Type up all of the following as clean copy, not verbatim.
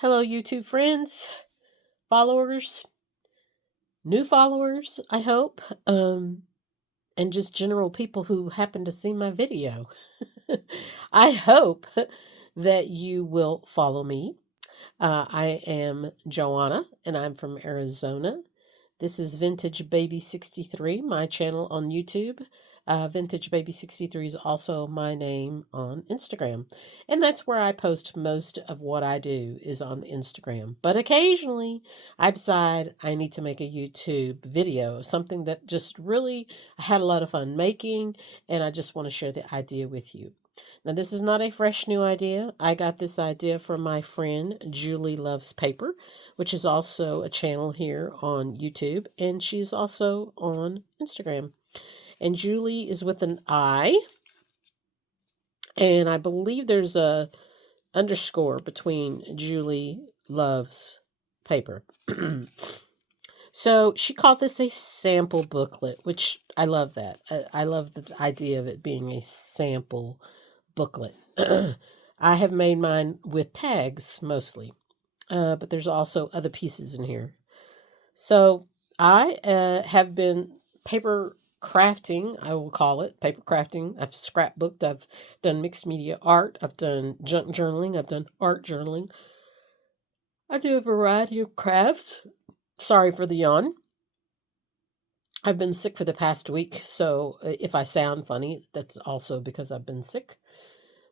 Hello, YouTube friends, followers, new followers, I hope, and just general people who happen to see my video. I hope that you will follow me. I am Joanna, and I'm from Arizona. This is Vintage Baby 63, my channel on YouTube. Vintage Baby 63 is also my name on Instagram. And that's where I post most of what I do is on Instagram. But occasionally I decide I need to make a YouTube video, something that just really I had a lot of fun making, and I just want to share the idea with you. Now, this is not a fresh new idea. I got this idea from my friend Juli Loves Paper, which is also a channel here on YouTube, and she's also on Instagram. And Julie is with an I, and I believe there's a underscore between Julie Loves Paper. So she called this a sample booklet, which I love that. I love the idea of it being a sample booklet. I have made mine with tags mostly, but there's also other pieces in here. So I have been paper crafting, I will call it paper crafting. I've scrapbooked, I've done mixed media art, I've done junk journaling, I've done art journaling. I do a variety of crafts. Sorry for the yawn. I've been sick for the past week, so if I sound funny, that's also because I've been sick.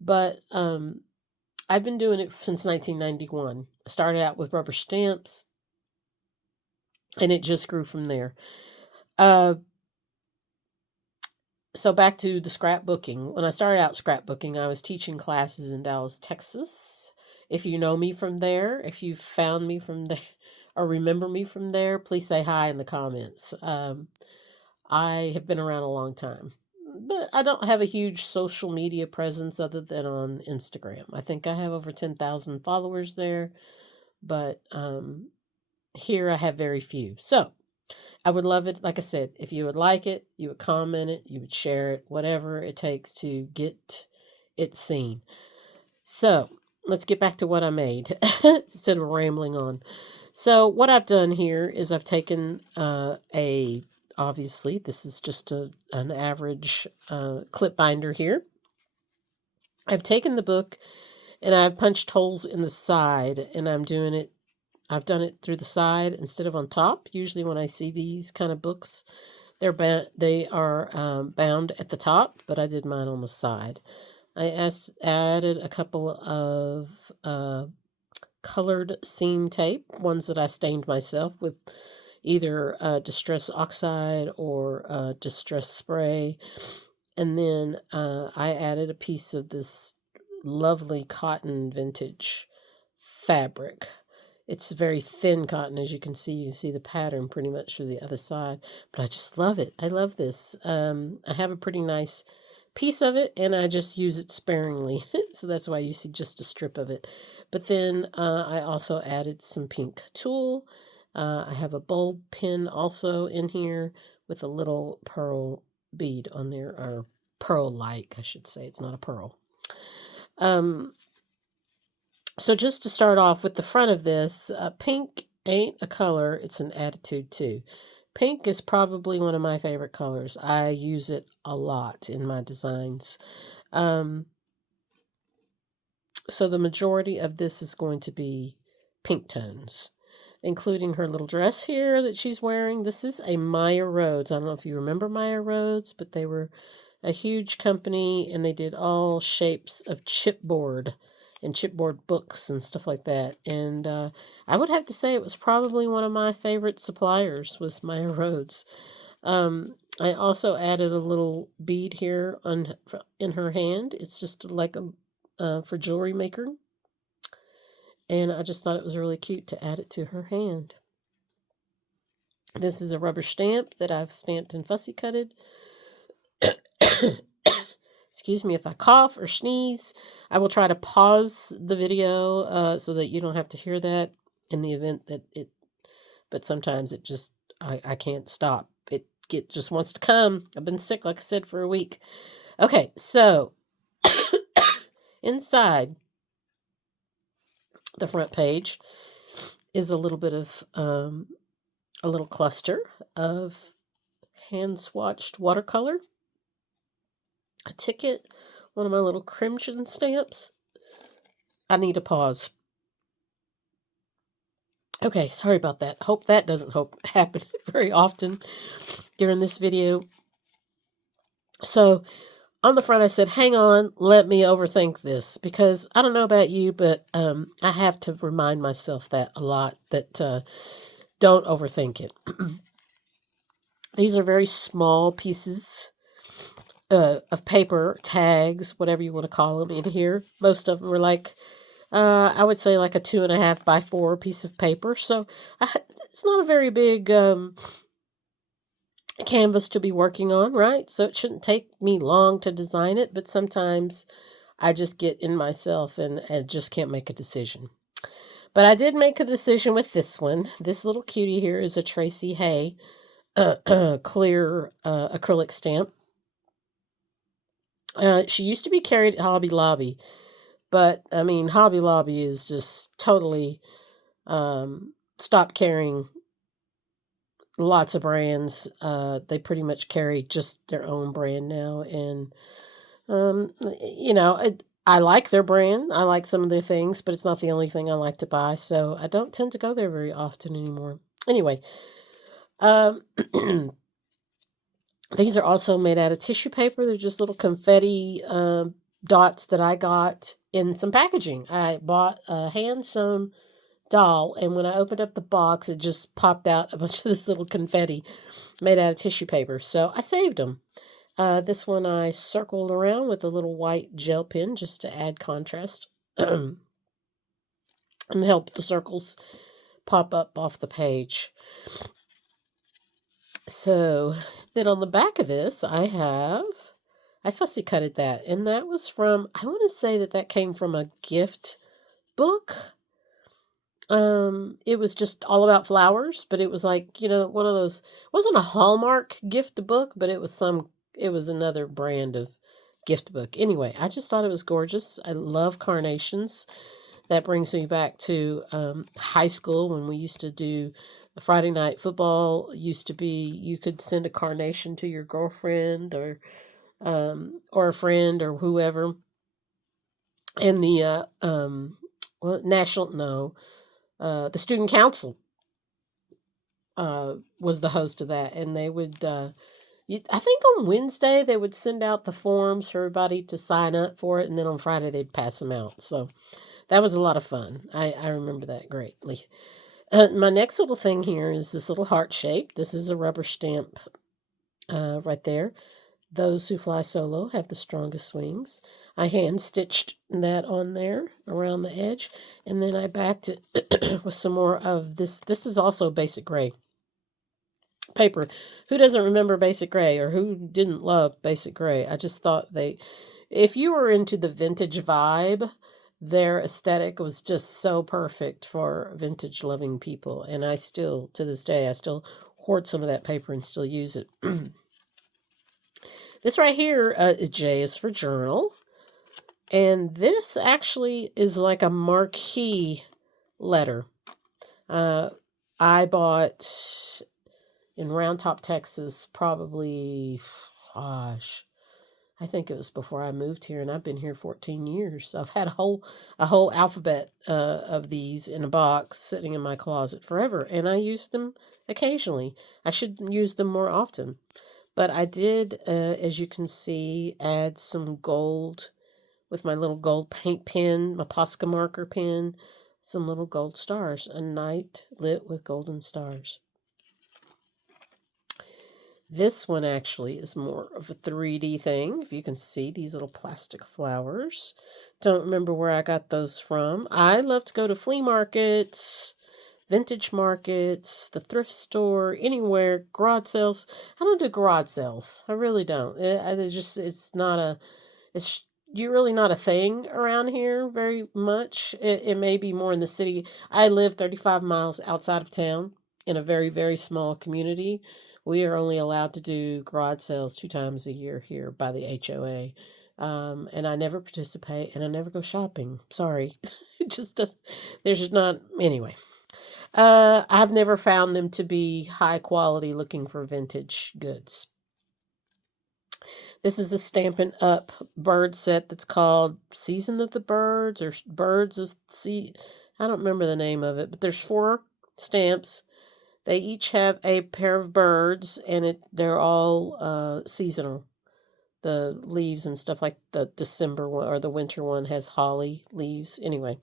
But I've been doing it since 1991. I started out with rubber stamps, and it just grew from there. So back to the scrapbooking. When I started out scrapbooking, I was teaching classes in Dallas, Texas. If you know me from there, if you found me from there or remember me from there, please say hi in the comments. I have been around a long time, but I don't have a huge social media presence other than on Instagram. I think I have over 10,000 followers there, but here I have very few. So I would love it, like I said, if you would like it, you would comment it, you would share it, whatever it takes to get it seen. So let's get back to what I made instead of rambling on. So what I've done here is I've taken obviously, this is just an average clip binder here. I've taken the book and I've punched holes in the side, and I've done it through the side instead of on top. Usually when I see these kind of books, they are bound at the top, but I did mine on the side. I added a couple of colored seam tape, ones that I stained myself with either Distress Oxide or Distress Spray. And then I added a piece of this lovely cotton vintage fabric. It's very thin cotton, as you can see. You can see the pattern pretty much through the other side. But I just love it. I love this. I have a pretty nice piece of it, and I just use it sparingly. So that's why you see just a strip of it. But then I also added some pink tulle. I have a bulb pin also in here with a little pearl bead on there, or pearl-like, I should say. It's not a pearl. So just to start off with the front of this, pink ain't a color, it's an attitude too. Pink is probably one of my favorite colors. I use it a lot in my designs. So the majority of this is going to be pink tones, including her little dress here that she's wearing. This is a Maya Rhodes. I don't know if you remember Maya Rhodes, but they were a huge company, and they did all shapes of chipboard and chipboard books and stuff like that. And I would have to say it was probably one of my favorite suppliers was Maya Rhodes. I also added a little bead here in her hand. It's just like a for jewelry maker. And I just thought it was really cute to add it to her hand. This is a rubber stamp that I've stamped and fussy cutted. Excuse me if I cough or sneeze. I will try to pause the video so that you don't have to hear that in the event that but sometimes it just, I can't stop. It just wants to come. I've been sick, like I said, for a week. Okay, so inside The front page is a little bit of a little cluster of hand swatched watercolor, a ticket, one of my little crimson stamps. I need a pause. Okay, sorry about that. Hope that doesn't happen very often during this video. So on the front, I said, hang on, let me overthink this, because I don't know about you, but I have to remind myself that a lot, that don't overthink it. These are very small pieces of paper, tags, whatever you want to call them, in here. Most of them are like, I would say like a 2.5 by 4 piece of paper. So it's not a very big canvas to be working on, right? So it shouldn't take me long to design it, but sometimes I just get in myself and just can't make a decision. But I did make a decision with this one. This little cutie here is a Tracy Hay clear acrylic stamp. She used to be carried at Hobby Lobby, but I mean, Hobby Lobby is just totally stopped carrying lots of brands. They pretty much carry just their own brand now, and you know, I like their brand. I like some of their things, but it's not the only thing I like to buy, so I don't tend to go there very often anymore. Anyway, these are also made out of tissue paper. They're just little confetti dots that I got in some packaging. I bought a hand-sewn doll, and when I opened up the box, it just popped out a bunch of this little confetti made out of tissue paper. So I saved them. This one I circled around with a little white gel pen just to add contrast and help the circles pop up off the page. So then on the back of this, I fussy cutted that, and that was from, I want to say that came from a gift book. It was just all about flowers, but it was like, you know, one of those, it wasn't a Hallmark gift book, but it was another brand of gift book. Anyway, I just thought it was gorgeous. I love carnations. That brings me back to high school, when we used to do Friday night football. Used to be, you could send a carnation to your girlfriend or a friend or whoever. And the the student council was the host of that, and they would I think on Wednesday they would send out the forms for everybody to sign up for it, and then on Friday they'd pass them out. So that was a lot of fun. I remember that greatly. My next little thing here is this little heart shape. This is a rubber stamp right there. Those who fly solo have the strongest wings. I hand stitched that on there around the edge, and then I backed it with some more of this. This is also basic gray paper. Who doesn't remember basic gray, or who didn't love basic gray? I just thought if you were into the vintage vibe, their aesthetic was just so perfect for vintage loving people. And I still, to this day, I still hoard some of that paper and still use it. This right here, J is for journal. And this actually is like a marquee letter. I bought in Round Top, Texas, probably, gosh, I think it was before I moved here, and I've been here 14 years. So I've had a whole alphabet of these in a box sitting in my closet forever, and I use them occasionally. I should use them more often. But I did, as you can see, add some gold with my little gold paint pen, my Posca marker pen, some little gold stars, a night lit with golden stars. This one actually is more of a 3D thing. If you can see these little plastic flowers. Don't remember where I got those from. I love to go to flea markets, vintage markets, the thrift store, anywhere, garage sales. I don't do garage sales. I really don't. It's you're really not a thing around here very much. It may be more in the city. I live 35 miles outside of town in a very, very small community. We are only allowed to do garage sales 2 times a year here by the HOA. And I never participate and I never go shopping. Sorry. It just does. There's just not. Anyway. I've never found them to be high quality looking for vintage goods. This is a Stampin' Up! Bird set that's called Season of the Birds or Birds of Sea. I don't remember the name of it, but there's 4 stamps. They each have a pair of birds, and they're all seasonal. The leaves and stuff, like the December one or the winter one has holly leaves. Anyway,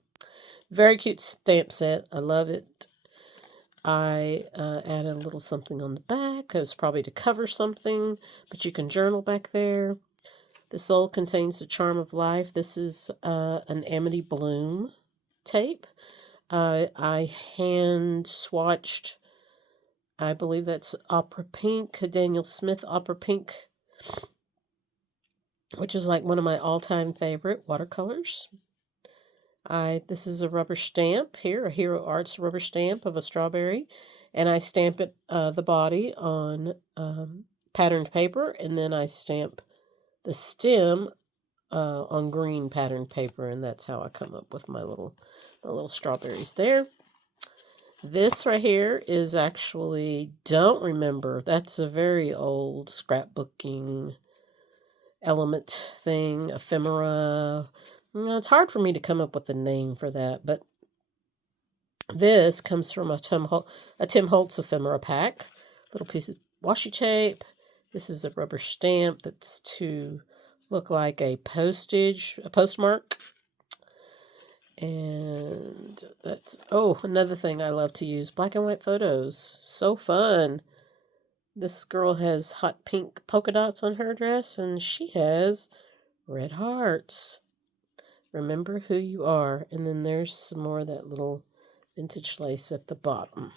very cute stamp set. I love it. I added a little something on the back. It was probably to cover something, but you can journal back there. The soul contains the charm of life. This is an Amity Bloom tape. I hand swatched, I believe that's Opera Pink, Daniel Smith Opera Pink, which is like one of my all-time favorite watercolors. This is a rubber stamp here, a Hero Arts rubber stamp of a strawberry, and I stamp it the body on patterned paper, and then I stamp the stem on green patterned paper, and that's how I come up with my little strawberries there. This right here is actually, don't remember, that's a very old scrapbooking element thing, ephemera. It's hard for me to come up with a name for that, but this comes from a Tim Holtz ephemera pack. Little piece of washi tape. This is a rubber stamp that's to look like a postmark. And that's, another thing I love to use, black and white photos. So fun. This girl has hot pink polka dots on her dress, and she has red hearts. Remember who you are. And then there's some more of that little vintage lace at the bottom.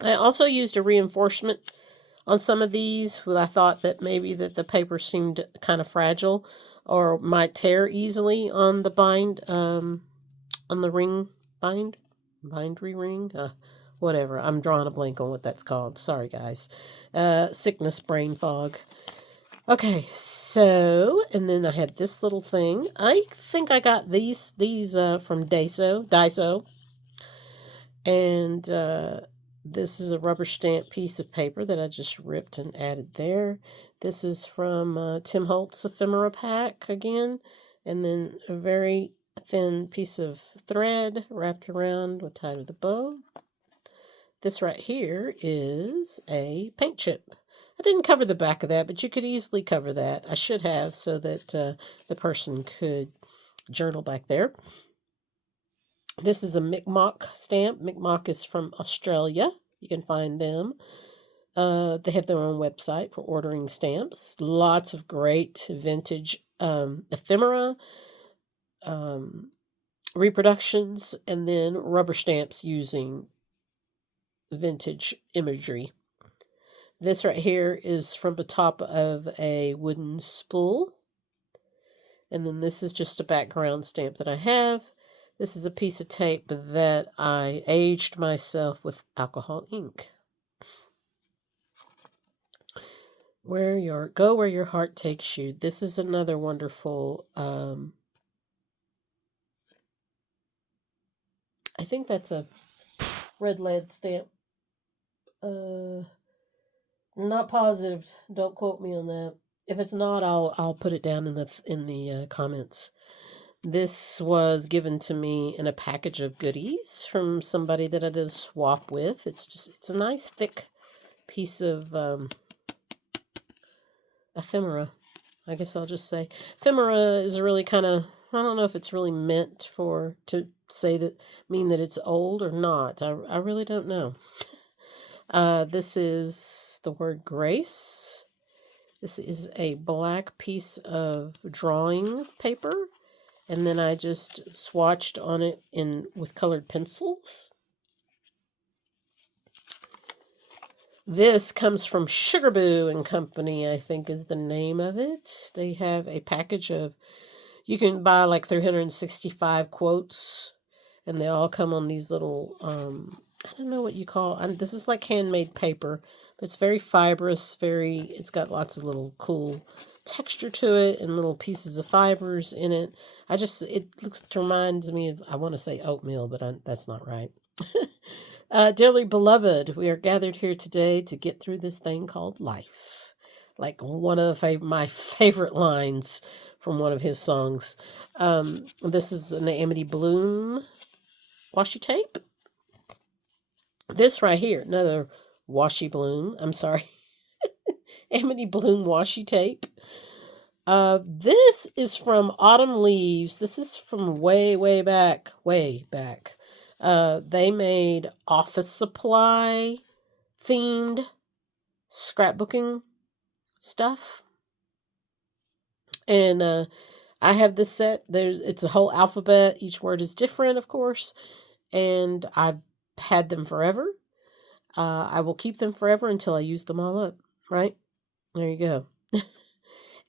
I also used a reinforcement on some of these. I thought that maybe that the paper seemed kind of fragile or might tear easily on the on the ring bindery ring. Whatever. I'm drawing a blank on what that's called. Sorry, guys. Sickness, brain fog. Okay, so, and then I had this little thing. I think I got these from Daiso. And this is a rubber stamp piece of paper that I just ripped and added there. This is from Tim Holtz ephemera pack again. And then a very thin piece of thread wrapped around with tied with a bow. This right here is a paint chip. I didn't cover the back of that, but you could easily cover that. I should have, so that the person could journal back there. This is a Mi'kmaq stamp. Mi'kmaq is from Australia. You can find them. They have their own website for ordering stamps. Lots of great vintage ephemera, reproductions, and then rubber stamps using vintage imagery. This right here is from the top of a wooden spool. And then this is just a background stamp that I have. This is a piece of tape that I aged myself with alcohol ink. Go where your heart takes you. This is another wonderful, I think that's a red lead stamp. Not positive. Don't quote me on that. If it's not, I'll put it down in the comments. This was given to me in a package of goodies from somebody that I did a swap with. It's a nice thick piece of ephemera. I guess I'll just say ephemera is a really kind of, I don't know if it's really meant to mean that it's old or not. I really don't know. This is the word grace. This is a black piece of drawing paper, and then I just swatched on it with colored pencils. This comes from Sugar Boo and Company, I think is the name of it. They have a package of, you can buy like 365 quotes, and they all come on these little, I don't know what you call, this is like handmade paper, but it's very fibrous, it's got lots of little cool texture to it and little pieces of fibers in it. It reminds me of, I want to say oatmeal, but that's not right. Dearly beloved, we are gathered here today to get through this thing called life. Like one of my favorite lines from one of his songs. This is an Amity Bloom washi tape. This right here, another washi bloom. I'm sorry. Amity Bloom washi tape. This is from Autumn Leaves. This is from way back. They made office supply themed scrapbooking stuff. And I have this set. It's a whole alphabet. Each word is different, of course. And I've had them forever. I will keep them forever until I use them all up, right? There you go.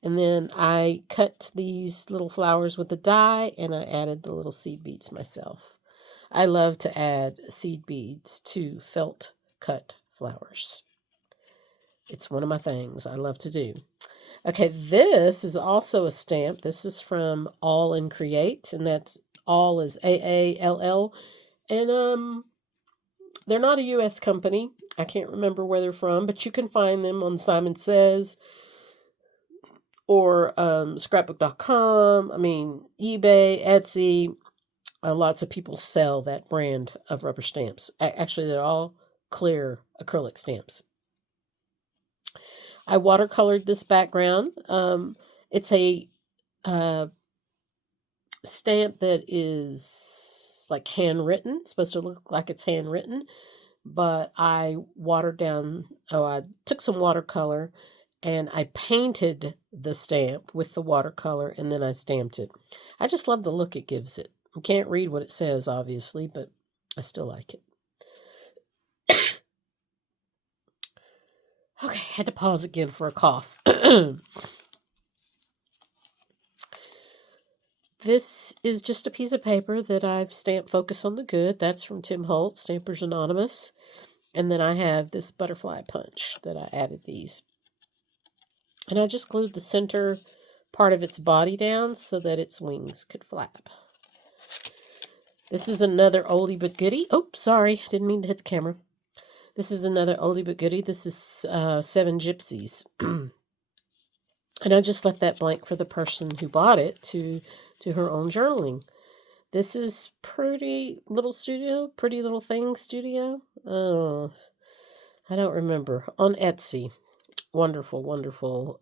And then I cut these little flowers with a die, and I added the little seed beads myself. I love to add seed beads to felt cut flowers. It's one of my things I love to do. Okay, this is also a stamp. This is from All in Create, and that's All is AALL. And they're not a U.S. company. I can't remember where they're from, but you can find them on Simon Says or scrapbook.com. I mean, eBay, Etsy. Lots of people sell that brand of rubber stamps. Actually, they're all clear acrylic stamps. I watercolored this background. It's a stamp that is like handwritten. It's supposed to look like it's handwritten, but I took some watercolor and I painted the stamp with the watercolor and then I stamped it. I just love the look it gives it. You can't read what it says, obviously, but I still like it. Okay, had to pause again for a cough. This is just a piece of paper that I've stamped Focus on the Good. That's from Tim Holt, Stampers Anonymous. And then I have this butterfly punch that I added these. And I just glued the center part of its body down so that its wings could flap. This is another oldie but goodie. Oh, sorry, didn't mean to hit the camera. This is another oldie but goodie. This is Seven Gypsies. And I just left that blank for the person who bought it to do her own journaling. This is Pretty Little Thing Studio. Oh, I don't remember. On Etsy. Wonderful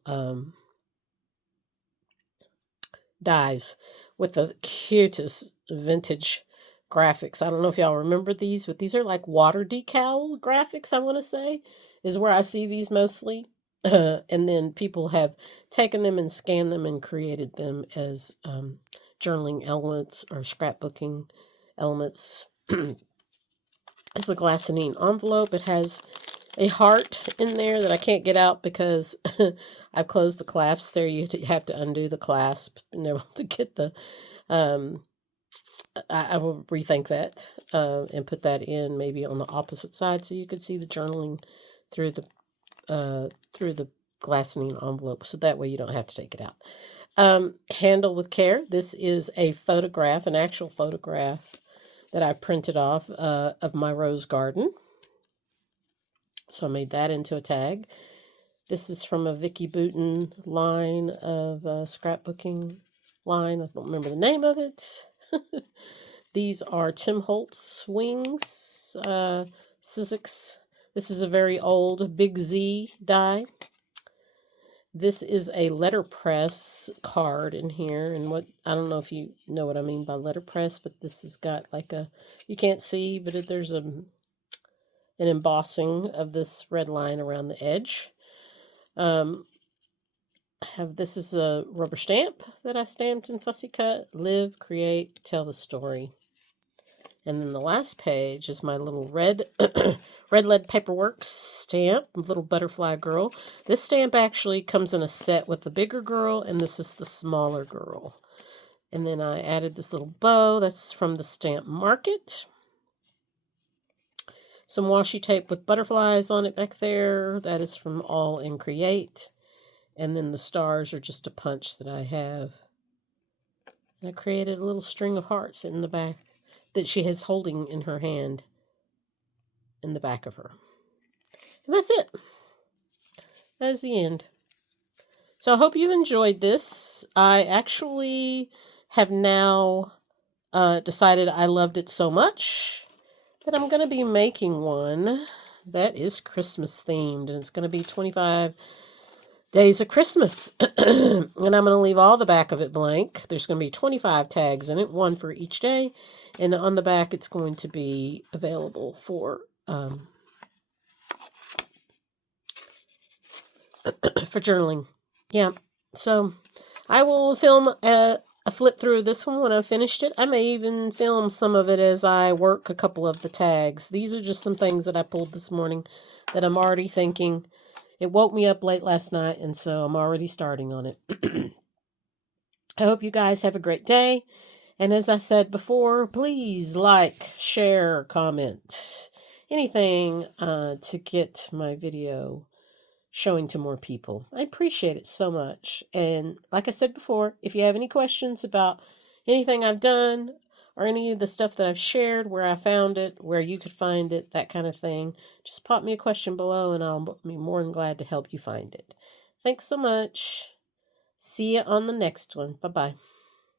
dies with the cutest vintage graphics. I don't know if y'all remember these, but these are like water decal graphics, I want to say, is where I see these mostly. And then people have taken them and scanned them and created them as journaling elements or scrapbooking elements. It's a glassine envelope. It has a heart in there that I can't get out because I've closed the clasp there. You have to undo the clasp and they're able to get the... I will rethink that and put that in maybe on the opposite side so you could see the journaling through the glassine envelope, so that way you don't have to take it out. Handle with care. This is a photograph, an actual photograph that I printed off of my rose garden. So I made that into a tag. This is from a Vicky Booten line of scrapbooking line. I don't remember the name of it. These are Tim Holtz wings, Sizzix. This is a very old Big Z die. This is a letterpress card in here, and I don't know if you know what I mean by letterpress, but this has got like you can't see, but there's an embossing of this red line around the edge. This is a rubber stamp that I stamped in Fussy Cut. Live, create, tell the story. And then the last page is my little red lead paperwork stamp, little butterfly girl. This stamp actually comes in a set with the bigger girl, and this is the smaller girl. And then I added this little bow. That's from the Stamp Market. Some washi tape with butterflies on it back there. That is from All in Create. And then the stars are just a punch that I have. And I created a little string of hearts in the back that she is holding in her hand in the back of her. And that's it. That is the end. So I hope you enjoyed this. I actually have now decided I loved it so much that I'm going to be making one that is Christmas themed. And it's going to be 25 Days of Christmas. And I'm going to leave all the back of it blank. There's going to be 25 tags in it, one for each day. And on the back, it's going to be available for for journaling. Yeah. So I will film a flip through this one when I've finished it. I may even film some of it as I work a couple of the tags. These are just some things that I pulled this morning that I'm already thinking. It woke me up late last night, and so I'm already starting on it. I hope you guys have a great day. And as I said before, please like, share, comment, anything to get my video showing to more people. I appreciate it so much. And like I said before, if you have any questions about anything I've done or any of the stuff that I've shared, where I found it, where you could find it, that kind of thing, just pop me a question below and I'll be more than glad to help you find it. Thanks so much. See you on the next one. Bye-bye.